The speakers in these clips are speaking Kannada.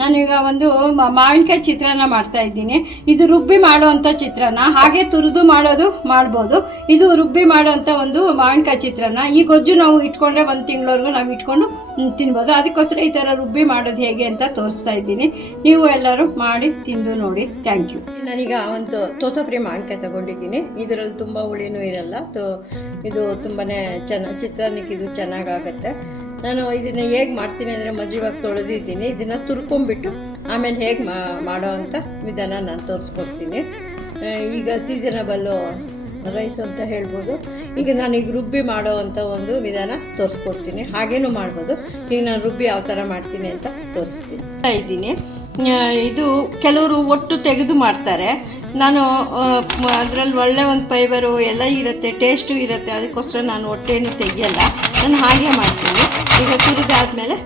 ನಾನೀಗ ಒಂದು ಮಾವಿನಕಾಯಿ ಚಿತ್ರಾನ್ನ ಮಾಡ್ತಾ ಇದ್ದೀನಿ. ಇದು ರುಬ್ಬಿ ಮಾಡೋವಂಥ ಚಿತ್ರಾನ್ನ, ಹಾಗೆ ತುರಿದು ಮಾಡ್ಬೋದು. ಇದು ರುಬ್ಬಿ ಮಾಡೋವಂಥ ಒಂದು ಮಾವಿನಕಾಯಿ ಚಿತ್ರಾನ್ನ. ಈ ಗೊಜ್ಜು ನಾವು ಇಟ್ಕೊಂಡ್ರೆ 1 ತಿಂಗಳವರೆಗೂ ನಾವು ಇಟ್ಕೊಂಡು ತಿನ್ಬೋದು. ಅದಕ್ಕೋಸ್ಕರ ಈ ಥರ ರುಬ್ಬಿ ಮಾಡೋದು ಹೇಗೆ ಅಂತ ತೋರಿಸ್ತಾ ಇದ್ದೀನಿ. ನೀವು ಎಲ್ಲರೂ ಮಾಡಿ ತಿಂದು ನೋಡಿ. Thank you. ನಾನೀಗ ಒಂದು ತೋತಾಪುರಿ ಮಾವಿನಕಾಯಿ ತಗೊಂಡಿದ್ದೀನಿ. ಇದರಲ್ಲಿ ತುಂಬ ಹುಳಿನೂ ಇರಲ್ಲ. ಇದು ತುಂಬಾ ಚಿತ್ರಾನ್ನಕ್ಕೆ ಇದು ಚೆನ್ನಾಗಾಗತ್ತೆ. ನಾನು ಇದನ್ನು ಹೇಗೆ ಮಾಡ್ತೀನಿ ಅಂದರೆ ಮದುವೆಯಾಗಿ ತೊಳೆದಿದ್ದೀನಿ. ಇದನ್ನು ತುರ್ಕೊಂಬಿಟ್ಟು ಆಮೇಲೆ ಹೇಗೆ ಮಾಡೋ ಅಂಥ ವಿಧಾನ ನಾನು ತೋರಿಸ್ಕೊಡ್ತೀನಿ. ಈಗ ಸೀಸನಬಲ್ಲು ರೈಸ್ ಅಂತ ಹೇಳ್ಬೋದು. ಈಗ ನಾನೀಗ ರುಬ್ಬಿ ಮಾಡೋ ಅಂಥ ಒಂದು ವಿಧಾನ ತೋರಿಸ್ಕೊಡ್ತೀನಿ. ಹಾಗೇನೂ ಮಾಡ್ಬೋದು. ಈಗ ನಾನು ರುಬ್ಬಿ ಯಾವ ಥರ ಮಾಡ್ತೀನಿ ಅಂತ ತೋರಿಸ್ತೀನಿ ಇದ್ದೀನಿ. ಇದು ಕೆಲವರು ಒಟ್ಟು ತೆಗೆದು ಮಾಡ್ತಾರೆ. ನಾನು ಅದರಲ್ಲಿ ಒಳ್ಳೆ ಒಂದು ಫೈಬರು ಎಲ್ಲ ಇರುತ್ತೆ, ಟೇಸ್ಟು ಇರುತ್ತೆ. ಅದಕ್ಕೋಸ್ಕರ ನಾನು ಹೊಟ್ಟೆನೂ ತೆಗಿಯಲ್ಲ, ನಾನು ಹಾಗೆ ಮಾಡ್ತೀನಿ. ಈಗ ತುರಿದಾದ್ಮೇಲೆ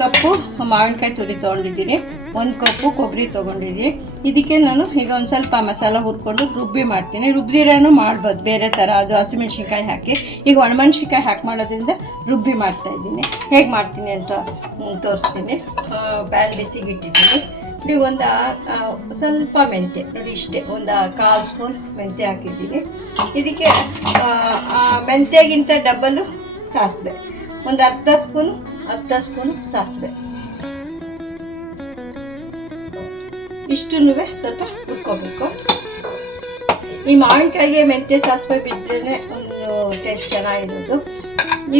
ಕಪ್ಪು ಮಾವಿನಕಾಯಿ ತುರಿ ತೊಗೊಂಡಿದ್ದೀನಿ, 1 ಕಪ್ಪು ಕೊಬ್ಬರಿ ತೊಗೊಂಡಿದ್ದೀನಿ. ಇದಕ್ಕೆ ನಾನು ಈಗ ಒಂದು ಸ್ವಲ್ಪ ಮಸಾಲ ಹುರ್ಕೊಂಡು ರುಬ್ಬಿ ಮಾಡ್ತೀನಿ. ರುಬ್ಬಿರೋನು ಮಾಡ್ಬೋದು ಬೇರೆ ಥರ, ಅದು ಹಸಿಮೆಣ್ಸಿನ್ಕಾಯಿ ಹಾಕಿ. ಈಗ ಒಣಮೆಣ್ಸಿನ್ಕಾಯಿ ಹಾಕಿ ಮಾಡೋದ್ರಿಂದ ರುಬ್ಬಿ ಮಾಡ್ತಾಯಿದ್ದೀನಿ. ಹೇಗೆ ಮಾಡ್ತೀನಿ ಅಂತ ತೋರಿಸ್ತೀನಿ. ಪ್ಯಾನ್ ಬಿಸಿಗೆ ಇಟ್ಟಿದ್ದೀನಿ. ಈಗ ಒಂದು ಸ್ವಲ್ಪ ಮೆಂತ್ಯ, ನೋಡಿ ಇಷ್ಟೇ, ಒಂದು 1/4 ಸ್ಪೂನ್ ಮೆಂತ್ಯ ಹಾಕಿದ್ದೀನಿ. ಇದಕ್ಕೆ ಮೆಂತ್ಯಗಿಂತ ಡಬಲ್ಲು ಸಾಸಿವೆ, ಒಂದು ಅರ್ಧ ಸ್ಪೂನು ಸಾಸಿವೆ. ಇಷ್ಟನ್ನು ಸ್ವಲ್ಪ ಹುರ್ಕೋಬೇಕು. ಈ ಮಾವಿನಕಾಯಿಗೆ ಮೆಂತ್ಯ ಸಾಸಿವೆ ಬಿದ್ರೇ ಒಂದು ಟೇಸ್ಟ್ ಚೆನ್ನಾಗಿರೋದು.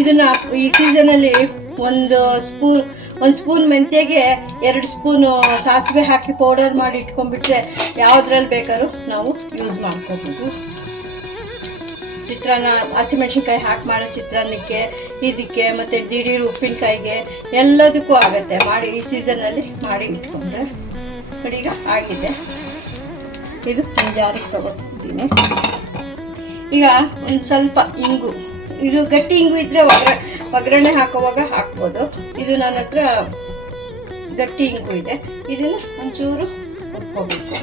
ಇದನ್ನು ಈ ಸೀಸನಲ್ಲಿ ಒಂದು ಸ್ಪೂನ್ ಮೆಂತ್ಯಗೆ 2 ಸ್ಪೂನು ಸಾಸಿವೆ ಹಾಕಿ ಪೌಡರ್ ಮಾಡಿ ಇಟ್ಕೊಂಡ್ಬಿಟ್ರೆ ಯಾವುದ್ರಲ್ಲಿ ಬೇಕಾದ್ರೂ ನಾವು ಯೂಸ್ ಮಾಡ್ಕೋಬೋದು. ಚಿತ್ರಾನ್ನ ಹಸಿಮೆಣ್ಸಿನ್ಕಾಯಿ ಹಾಕಿ ಮಾಡೋ ಚಿತ್ರಾನ್ನಕ್ಕೆ, ಇದಕ್ಕೆ ಮತ್ತು ದಿಢೀರು ಉಪ್ಪಿನಕಾಯಿಗೆ ಎಲ್ಲದಕ್ಕೂ ಆಗುತ್ತೆ. ಮಾಡಿ ಈ ಸೀಸನಲ್ಲಿ ಮಾಡಿ ಇಟ್ಕೊಂಡ್ರೆ ನೋಡಿ. ಈಗ ಆಗಿದೆ. ಇದು ಒಂದು ಜಾರಿಗೆ ತಗೊಳ್ತೀನಿ. ಈಗ ಒಂದು ಸ್ವಲ್ಪ ಇಂಗು, ಇದು ಗಟ್ಟಿ ಇಂಗು ಇದ್ದರೆ ಒಗ್ಗರಣೆ ಹಾಕುವಾಗ ಹಾಕ್ಬೋದು. ಇದು ನನ್ನ ಹತ್ರ ಗಟ್ಟಿ ಇಂಗು ಇದೆ. ಇದನ್ನು ಒಂಚೂರು ಹುರ್ಕೋಬೇಕು.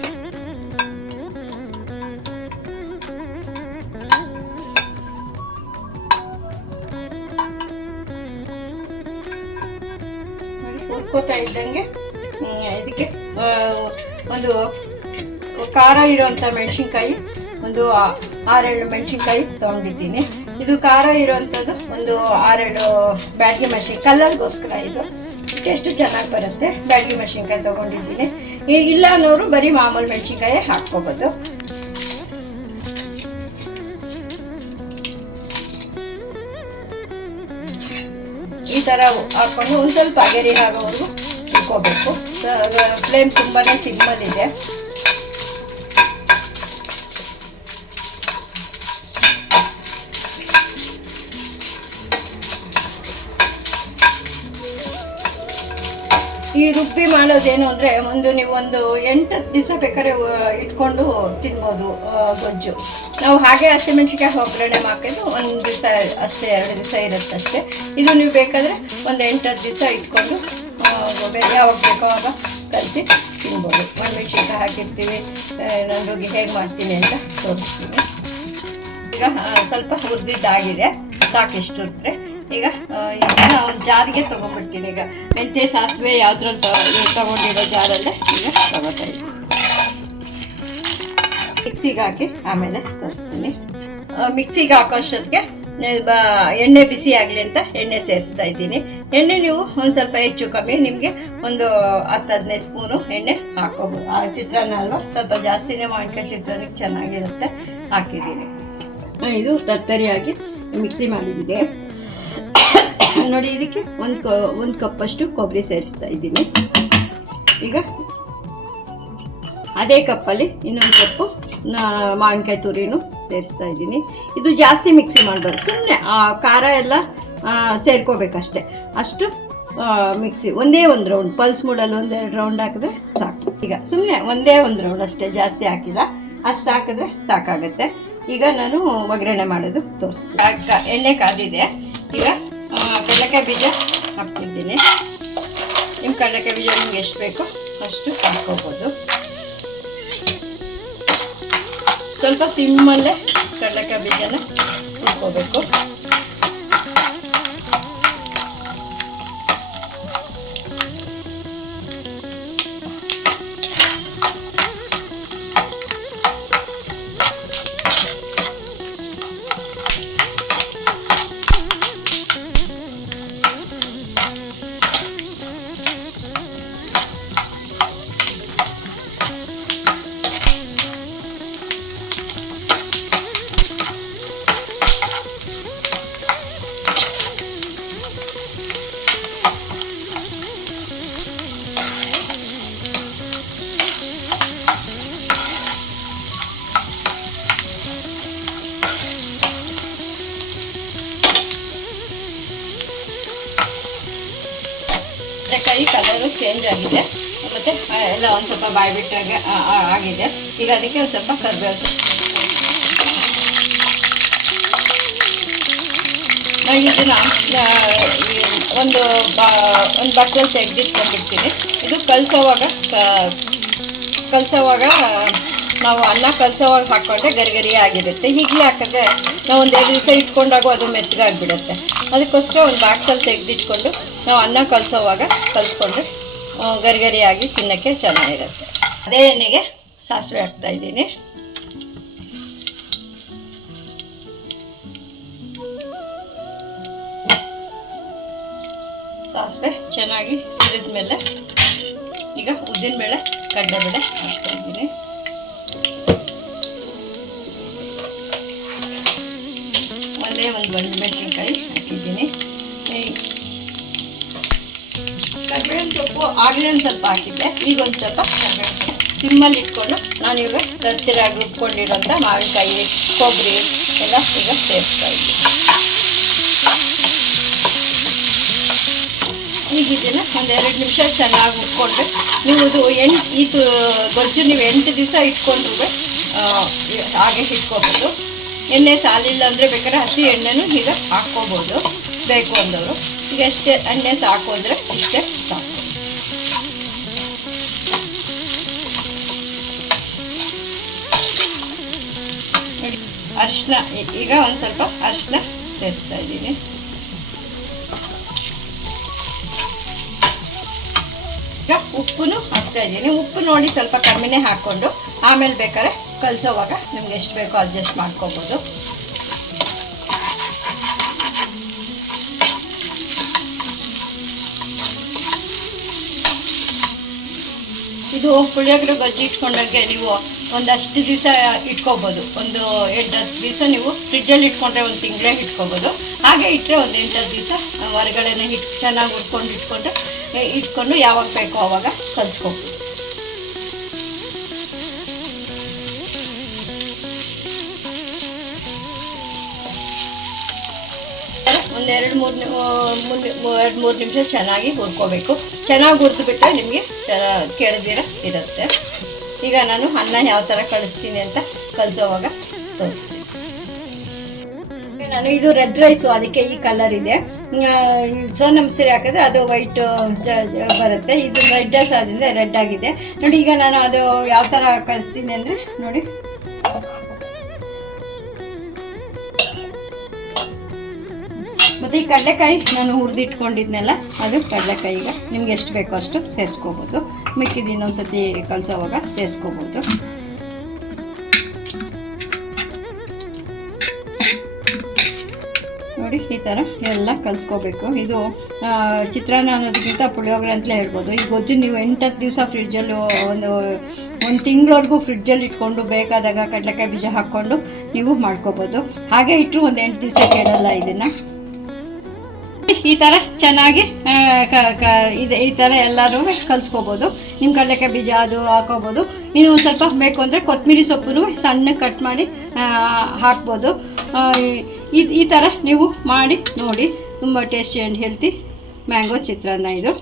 ಹುರ್ಕೋತಾ ಇದ್ದಂಗೆ ಇದಕ್ಕೆ ಒಂದು ಖಾರ ಇರೋವಂಥ ಮೆಣಸಿನ್ಕಾಯಿ, ಒಂದು 6-7 ಮೆಣಸಿನ್ಕಾಯಿ ತೊಗೊಂಡಿದ್ದೀನಿ. ಇದು ಖಾರ ಇರೋವಂಥದ್ದು ಒಂದು 6-7 ಬ್ಯಾಡಗಿ ಮೆಣಸಿನ್ಕಾಯಿ, ಕಲ್ಲರ್ಗೋಸ್ಕರ ಇದು ಟೇಸ್ಟು ಚೆನ್ನಾಗಿ ಬರುತ್ತೆ. ಬ್ಯಾಡಗಿ ಮೆಣಸಿನ್ಕಾಯಿ ತೊಗೊಂಡಿದ್ದೀನಿ. ಇಲ್ಲ ಅನ್ನೋರು ಬರೀ ಮಾಮೂಲು ಮೆಣಸಿನ್ಕಾಯಿ ಹಾಕ್ಕೋಬೋದು. ಈ ಥರ ಹಾಕ್ಕೊಂಡು ಒಂದು ಸ್ವಲ್ಪ ಅಗೆರಿ ಆಗೋವರೆಗೂ ಇಟ್ಕೋಬೇಕು. ಫ್ಲೇಮ್ ತುಂಬಾ ಸಿಮ್ಮಲ್ಲಿದೆ. ಈ ರುಬ್ಬಿ ಮಾಡೋದೇನು ಅಂದರೆ ನೀವು ಒಂದು 8-10 ದಿವಸ ಬೇಕಾದ್ರೆ ಇಟ್ಕೊಂಡು ತಿನ್ಬೋದು ಗೊಜ್ಜು. ನಾವು ಹಾಗೆ ಹಸಿಮೆಣ್ಸಿನ್ಕಾಯಿ ಒಗ್ಗರಣೆ ಹಾಕಿದ್ದು 1 ದಿವಸ ಅಷ್ಟೇ, 2 ದಿವಸ ಇರುತ್ತಷ್ಟೇ. ಇದು ನೀವು ಬೇಕಾದರೆ ಒಂದು 8-10 ದಿವಸ ಇಟ್ಕೊಂಡು ಯಾವಾಗ ಬೇಕೋ ಆವಾಗ ಕಲಸಿ ತಿನ್ಬೋದು. ಒಣಮೆಣ್ಸಿನ್ಕಾಯಿ ಹಾಕಿರ್ತೀವಿ. ನಾನು ರುಬ್ಬಿ ಹೇಗೆ ಮಾಡ್ತೀನಿ ಅಂತ ತೋರಿಸ್ತೀನಿ. ಈಗ ಸ್ವಲ್ಪ ಹುರಿದಿದ್ದಾಗಿದೆ, ಸಾಕಿಷ್ಟು ಹುರಿದ್ರೆ. ಈಗ ಇದನ್ನು ಒಂದು ಜಾರಿಗೆ ತೊಗೊಂಡ್ಬಿಡ್ತೀನಿ. ಈಗ ಮೆಂತ್ಯ ಸಾಸಿವೆ ಯಾವುದ್ರಲ್ಲಿ ತೊಗೊಂಡಿರೋ ಜಾರಲ್ಲೇ ಈಗ ತೊಗೋತಾ ಇದ್ದೀನಿ. ಮಿಕ್ಸಿಗೆ ಹಾಕಿ ಆಮೇಲೆ ತೋರಿಸ್ತೀನಿ. ಮಿಕ್ಸಿಗೆ ಹಾಕೋಷ್ಟೊತ್ತಿಗೆ ಎಣ್ಣೆ ಬಿಸಿ ಆಗಲಿ ಅಂತ ಎಣ್ಣೆ ಸೇರಿಸ್ತಾ ಇದ್ದೀನಿ. ಎಣ್ಣೆ ನೀವು ಒಂದು ಸ್ವಲ್ಪ ಹೆಚ್ಚು ಕಮ್ಮಿ, ನಿಮಗೆ ಒಂದು 10-15 ಸ್ಪೂನು ಎಣ್ಣೆ ಹಾಕೋಬೋದು. ಆ ಚಿತ್ರಾನ್ನ ಅಲ್ವಾ, ಸ್ವಲ್ಪ ಜಾಸ್ತಿನೇ ಮಾವಿನಕಾಯಿ ಚಿತ್ರಾನ್ನಕ್ಕೆ ಚೆನ್ನಾಗಿರುತ್ತೆ. ಹಾಕಿದ್ದೀನಿ. ಇದು ತರ್ತರಿಯಾಗಿ ಮಿಕ್ಸಿ ಮಾಡಿದ್ದೀನಿ. ನೋಡಿ, ಇದಕ್ಕೆ ಒಂದು ಕಪ್ಪಷ್ಟು ಕೊಬ್ಬರಿ ಸೇರಿಸ್ತಾ ಇದ್ದೀನಿ. ಈಗ ಅದೇ ಕಪ್ಪಲ್ಲಿ ಇನ್ನೊಂದು ಕಪ್ಪು ಮಾವಿನಕಾಯಿ ತುರಿನೂ ಸೇರಿಸ್ತಾ ಇದ್ದೀನಿ. ಇದು ಜಾಸ್ತಿ ಮಿಕ್ಸಿ ಮಾಡಬಾರ್ದು, ಸುಮ್ಮನೆ ಆ ಖಾರ ಎಲ್ಲ ಸೇರ್ಕೋಬೇಕಷ್ಟೆ. ಅಷ್ಟು ಮಿಕ್ಸಿ ಒಂದೇ ಒಂದು ರೌಂಡ್, ಪಲ್ಸ್ ಮೂಡಲ್ಲಿ 1-2 ರೌಂಡ್ ಹಾಕಿದ್ರೆ ಸಾಕು. ಈಗ ಸುಮ್ಮನೆ ಒಂದೇ ಒಂದು ರೌಂಡ್ ಅಷ್ಟೇ, ಜಾಸ್ತಿ ಹಾಕಿಲ್ಲ. ಅಷ್ಟು ಹಾಕಿದ್ರೆ ಸಾಕಾಗುತ್ತೆ. ಈಗ ನಾನು ಒಗ್ಗರಣೆ ಮಾಡೋದು ತೋರಿಸ್ತೀನಿ. ಎಣ್ಣೆ ಕಾದಿದೆ. ಈಗ ಕಡಲೆಕಾಯಿ ಬೀಜ ಹಾಕ್ತಿದ್ದೀನಿ. ನಿಮ್ಮ ಕಡಲೆಕಾಯಿ ಬೀಜ ನಿಮ್ಗೆ ಎಷ್ಟು ಬೇಕೋ ಅಷ್ಟು ಹಾಕ್ಕೋಬೋದು. ಸ್ವಲ್ಪ ಸಿಮ್ಮಲ್ಲೇ ಕಡಲೆಕಾಯಿ ಬೀಜನ ಹುರ್ಕೋಬೇಕು. ಕಡಲೆಕಾಯಿ ಕಲರು ಚೇಂಜ್ ಆಗಿದೆ, ಮತ್ತು ಎಲ್ಲ ಒಂದು ಸ್ವಲ್ಪ ಬಾಯಿ ಬಿಟ್ಟಾಗೆ ಆಗಿದೆ. ಈಗ ಅದಕ್ಕೆ ಒಂದು ಸ್ವಲ್ಪ ಕರಿಬೇವು ಇದನ್ನು ಒಂದು ಬಟ್ಟಲಲ್ಲಿ ತೆಗೆದಿಟ್ಕೊಂಡಿರ್ತೀನಿ. ಇದು ಕಲಸೋವಾಗ ನಾವು ಅನ್ನ ಕಲಸೋವಾಗ ಹಾಕ್ಕೊಂಡ್ರೆ ಗರಿಗರಿ ಆಗಿರುತ್ತೆ. ಹೀಗೆ ಹಾಕಿದ್ರೆ ನಾವು ಒಂದು 2 ದಿವಸ ಇಟ್ಕೊಂಡಾಗೂ ಅದು ಮೆತ್ತಗಾಗಿಬಿಡುತ್ತೆ. ಅದಕ್ಕೋಸ್ಕರ ಒಂದು ಬಾಕ್ಸಲ್ಲಿ ತೆಗೆದಿಟ್ಕೊಂಡು ನಾವು ಅನ್ನ ಕಲಸೋವಾಗ ಕಲಿಸ್ಕೊಂಡ್ರೆ ಗರಿಗರಿಯಾಗಿ ತಿನ್ನೋಕ್ಕೆ ಚೆನ್ನಾಗಿರುತ್ತೆ. ಅದೇ ಎಣ್ಣೆಗೆ ಸಾಸಿವೆ ಹಾಕ್ತಾಯಿದ್ದೀನಿ. ಸಾಸಿವೆ ಚೆನ್ನಾಗಿ ಸಿಡಿದ ಮೇಲೆ ಈಗ ಉದ್ದಿನಬೇಳೆ ಕಡಲೆಬೇಳೆ ಹಾಕ್ತಾಯಿದ್ದೀನಿ. ಒಂದೇ ಒಂದು ಮೆಣಸಿನ್ಕಾಯಿ ಹಾಕಿದ್ದೀನಿ. ಕರಿಬೇವಿನ ಸೊಪ್ಪು ಆಗಲೇ ಒಂದು ಸ್ವಲ್ಪ ಹಾಕಿದ್ದೆ, ಈಗ ಒಂದು ಸ್ವಲ್ಪ ಕರಿಬೇವಿನ ಸೊಪ್ಪು ಸಿಮ್ಮಲ್ಲಿ ಇಟ್ಕೊಂಡು ನಾನಿವಾಗ ತತ್ತಿರಾಗಿ ರುಬ್ಕೊಂಡಿರೋಂಥ ಮಾವಿನಕಾಯಿ ಕೊಬ್ಬರಿ ಎಲ್ಲ ಈಗ ಸೇರಿಸ್ತಾ ಇದ್ದೀನಿ. ಈಗ ಇದನ್ನು ಒಂದು 2 ನಿಮಿಷ ಚೆನ್ನಾಗಿ ಉಟ್ಕೊಂಡ್ರೆ ನೀವು ಇದು ಗೊಜ್ಜು ನೀವು 8 ದಿವಸ ಇಟ್ಕೊಂಡ್ರು ಹಾಗೆ ಇಟ್ಕೋಬೋದು. ಎಣ್ಣೆ ಸಾಲಿಲ್ಲ ಅಂದರೆ ಬೇಕಾದ್ರೆ ಹಸಿ ಎಣ್ಣೆನೂ ಈಗ ಹಾಕ್ಕೋಬೋದು ಬೇಕು ಅಂದವರು. ಈಗ ಎಷ್ಟೇ ಎಣ್ಣೆ ಸಾಕು ಅಂದರೆ ಇಷ್ಟೇ ಸಾಕು. ಅರಿಶಿನ ಈಗ ಒಂದು ಸ್ವಲ್ಪ ಅರಿಶಿನ ಸೇರಿಸ್ತಾ ಇದ್ದೀನಿ. ಈಗ ಉಪ್ಪನ್ನು ಹಾಕ್ತಾ ಇದ್ದೀನಿ. ಉಪ್ಪು ನೋಡಿ ಸ್ವಲ್ಪ ಕಮ್ಮಿನೇ ಹಾಕ್ಕೊಂಡು ಆಮೇಲೆ ಬೇಕಾದ್ರೆ ಕಲಸೋವಾಗ ನಿಮ್ಗೆ ಎಷ್ಟು ಬೇಕೋ ಅಡ್ಜಸ್ಟ್ ಮಾಡ್ಕೋಬೋದು. ಇದು ಪುಳಿಯೋಗರೆ ಗೊಜ್ಜು ಇಟ್ಕೊಂಡಾಗೆ ನೀವು ಒಂದಷ್ಟು ದಿವಸ ಇಟ್ಕೋಬೋದು. ಒಂದು 8-10 ದಿವಸ ನೀವು ಫ್ರಿಡ್ಜಲ್ಲಿ ಇಟ್ಕೊಂಡ್ರೆ ಒಂದು ತಿಂಗಳೇ ಇಟ್ಕೋಬೋದು. ಹಾಗೆ ಇಟ್ಟರೆ ಒಂದು 8-10 ದಿವಸ ಹೊರಗಡೆನೇ ಚೆನ್ನಾಗಿ ಇಟ್ಕೊಂಡು ಯಾವಾಗ ಬೇಕೋ ಆವಾಗ ಕಲಿಸ್ಕೋಬೋದು. ಒಂದು 2-3 ನಿಮಿಷ ಚೆನ್ನಾಗಿ ಹುರ್ಕೋಬೇಕು. ಚೆನ್ನಾಗಿ ಹುರಿದ್ಬಿಟ್ರೆ ನಿಮಗೆ ಕೆಡದಿರ ಇರುತ್ತೆ. ಈಗ ನಾನು ಅನ್ನ ಯಾವ ಥರ ಕಳಿಸ್ತೀನಿ ಅಂತ ಕಲಿಸೋವಾಗ ತೋರಿಸ್ತೀನಿ. ನಾನು ಇದು ರೆಡ್ ರೈಸು, ಅದಕ್ಕೆ ಈ ಕಲರ್ ಇದೆ. ಸೋನಾ ಮಸೂರಿ ಹಾಕಿದ್ರೆ ಅದು ವೈಟ್ ಬರುತ್ತೆ. ಇದು ರೆಡ್ ರೈಸ್ ಆದ್ದರಿಂದ ರೆಡ್ ಆಗಿದೆ ನೋಡಿ. ಈಗ ನಾನು ಅದು ಯಾವ ಥರ ಕಲಿಸ್ತೀನಿ ಅಂದರೆ ನೋಡಿ, ಮತ್ತು ಈ ಕಡಲೆಕಾಯಿ ನಾನು ಹುರಿದಿಟ್ಕೊಂಡಿದ್ನೆಲ್ಲ ಅದು ಕಡಲೆಕಾಯಿ ಈಗ ನಿಮ್ಗೆ ಎಷ್ಟು ಬೇಕೋ ಅಷ್ಟು ಸೇರಿಸ್ಕೋಬೋದು. ಮಿಕ್ಕಿದ್ದು ಇನ್ನೊಂದು ಸತಿ ಕಲಸೋವಾಗ ಸೇರಿಸ್ಕೋಬೋದು. ನೋಡಿ ಈ ಥರ ಎಲ್ಲ ಕಲಿಸ್ಕೋಬೇಕು. ಇದು ಚಿತ್ರಾನ್ನ ಅನ್ನೋದಕ್ಕಿಂತ ಪುಳಿಯೋಗರೆ ಅಂತಲೇ ಹೇಳ್ಬೋದು. ಈ ಗೊಜ್ಜು ನೀವು 8-10 ದಿವಸ ಫ್ರಿಡ್ಜಲ್ಲಿ ಒಂದು ತಿಂಗಳವರೆಗೂ ಫ್ರಿಡ್ಜಲ್ಲಿ ಇಟ್ಕೊಂಡು ಬೇಕಾದಾಗ ಕಡಲೆಕಾಯಿ ಬೀಜ ಹಾಕ್ಕೊಂಡು ನೀವು ಮಾಡ್ಕೋಬೋದು. ಹಾಗೆ ಇಟ್ಟರು ಒಂದು 8 ದಿವಸ ಕೆಡಲ್ಲ. ಇದನ್ನು ಈ ಥರ ಚೆನ್ನಾಗಿ ಈ ಥರ ಎಲ್ಲರೂ ಕಲಿಸ್ಕೋಬೋದು. ನಿಮ್ಮ ಕಡಲೆಕಾಯಿ ಬೀಜ ಅದು ಹಾಕೋಬೋದು. ಇನ್ನು ಒಂದು ಸ್ವಲ್ಪ ಬೇಕು ಅಂದರೆ ಕೊತ್ತಂಬರಿ ಸೊಪ್ಪು ಸಣ್ಣಗೆ ಕಟ್ ಮಾಡಿ ಹಾಕ್ಬೋದು. ಈ ಥರ ನೀವು ಮಾಡಿ ನೋಡಿ. ತುಂಬ ಟೇಸ್ಟಿ ಆ್ಯಂಡ್ ಹೆಲ್ತಿ ಮ್ಯಾಂಗೋ ಚಿತ್ರಾನ್ನ ಇದು.